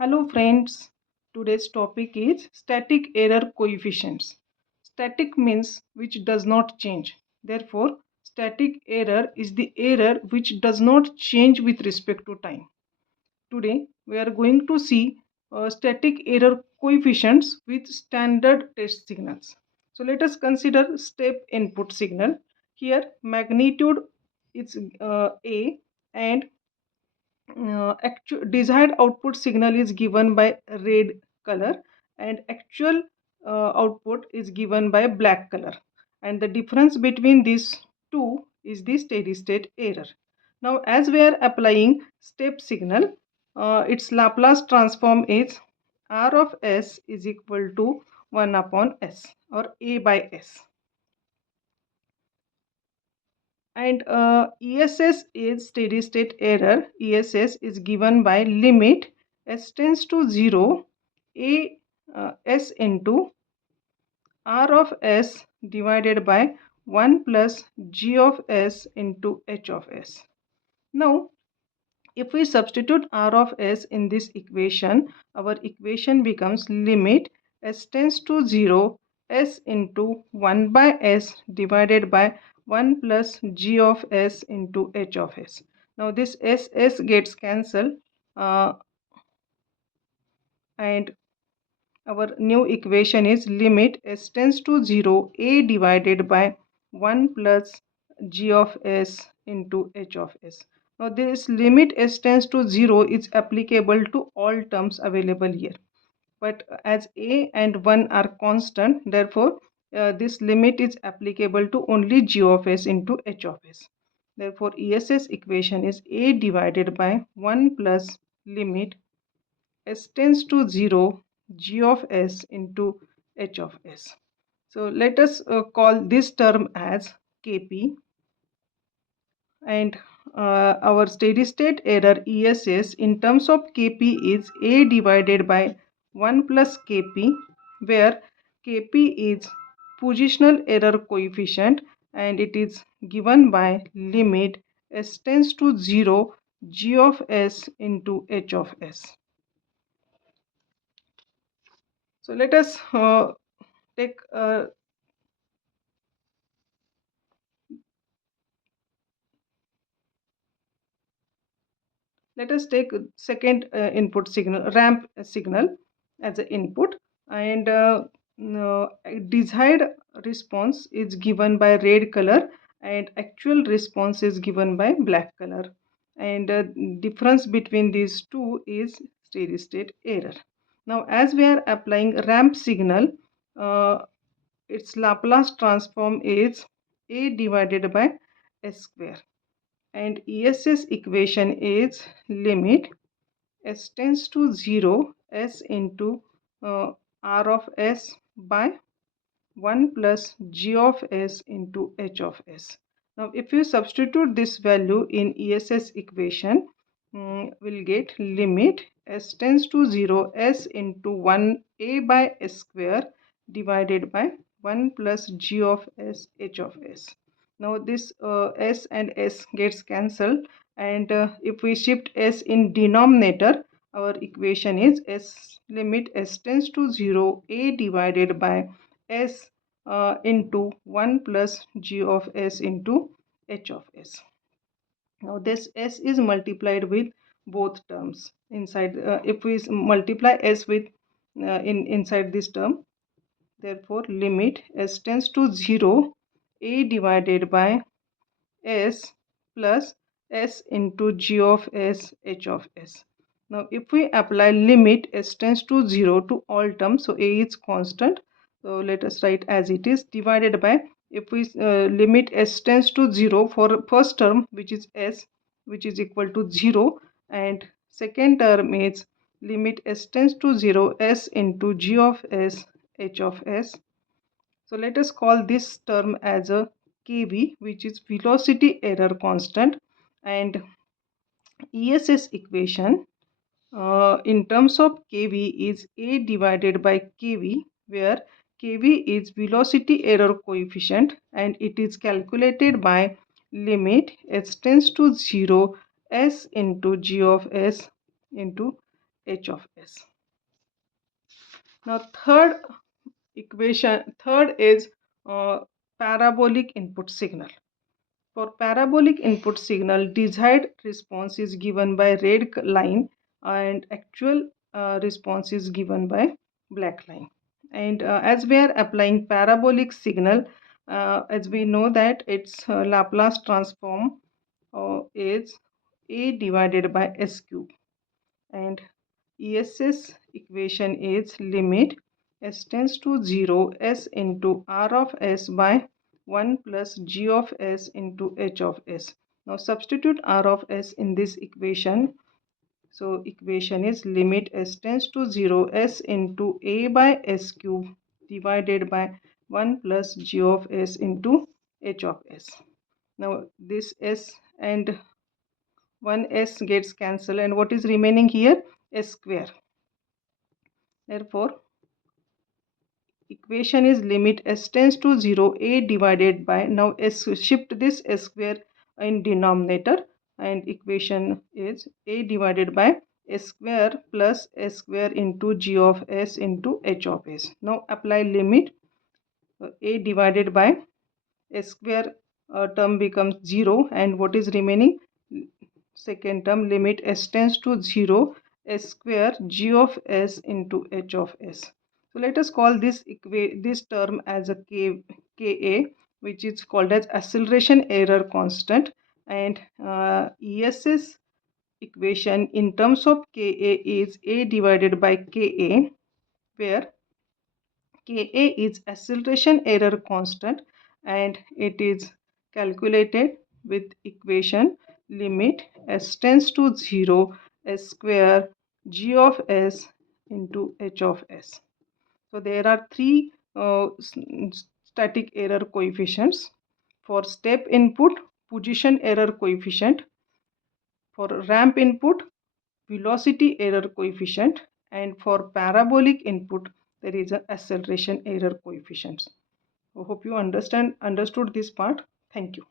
Hello friends, today's topic is static error coefficients. Static means which does not change. Therefore, static error is the error which does not change with respect to time. Today, we are going to see static error coefficients with standard test signals. So let us consider step input signal. Here magnitude is A and actual desired output signal is given by red color and actual output is given by black color, and the difference between these two is the steady state error. Now as we are applying step signal, its Laplace transform is R of s is equal to 1 upon s or a by s, and ESS is steady state error. ESS is given by limit s tends to 0 a s into R of s divided by 1 plus g of s into h of s. Now if we substitute R of s in this equation, our equation becomes limit s tends to 0 s into 1 by s divided by 1 plus g of s into h of s. Now this s gets cancelled, and our new equation is limit s tends to 0 a divided by 1 plus g of s into h of s. Now this limit s tends to 0 is applicable to all terms available here, but as a and 1 are constant, therefore this limit is applicable to only g of s into h of s. Therefore ESS equation is a divided by 1 plus limit s tends to 0 g of s into h of s. So let us call this term as kp, and our steady state error ESS in terms of kp is a divided by 1 plus kp, where kp is positional error coefficient and it is given by limit s tends to 0 g of s into h of s. So let us take second input signal, ramp signal, as an input, and desired response is given by red color and actual response is given by black color, and difference between these two is steady state error. Now as we are applying ramp signal, uh, its Laplace transform is a divided by s square, and ESS equation is limit s tends to 0 s into R of s by 1 plus g of s into h of s. Now if you substitute this value in ESS equation, we'll get limit s tends to 0 s into 1 a by s square divided by 1 plus g of s h of s. Now this s and s gets cancelled, and if we shift s in denominator, our equation is s limit s tends to 0 a divided by s into 1 plus g of s into h of s. Now this s is multiplied with both terms inside. If we multiply s with inside this term, therefore limit s tends to 0 a divided by s plus s into g of s h of s. Now if we apply limit s tends to 0 to all terms, so a is constant, so let us write as it is, divided by, if we limit s tends to 0 for first term which is s, which is equal to 0, and second term is limit s tends to 0 s into g of s h of s. So let us call this term as a kv, which is velocity error constant, and ESS equation in terms of kv is a divided by kv, where kv is velocity error coefficient and it is calculated by limit s tends to 0 s into g of s into h of s. Now third is parabolic input signal. For parabolic input signal, desired response is given by red line and actual response is given by black line. And as we are applying parabolic signal, as we know that its Laplace transform is A divided by S cube, and ESS equation is limit s tends to 0 s into r of s by 1 plus g of s into h of s. Now substitute r of s in this equation. So equation is limit s tends to 0 s into a by s cube divided by 1 plus g of s into h of s. Now this s and 1s gets cancelled, and what is remaining here? S square. Therefore equation is limit s tends to 0 a divided by, now s, shift this s square in denominator, and equation is a divided by s square plus s square into g of s into h of s. Now apply limit a divided by s square term becomes 0, and what is remaining? Second term, limit s tends to 0 s square g of s into h of s. So let us call this term as a ka, which is called as acceleration error constant, and ESS equation in terms of ka is a divided by ka, where Ka is acceleration error constant, and it is calculated with equation limit s tends to 0 s square g of s into h of s. So there are three static error coefficients. For step input, position error coefficient; for ramp input, velocity error coefficient; and for parabolic input, there is an acceleration error coefficient. I hope you understood this part. Thank you.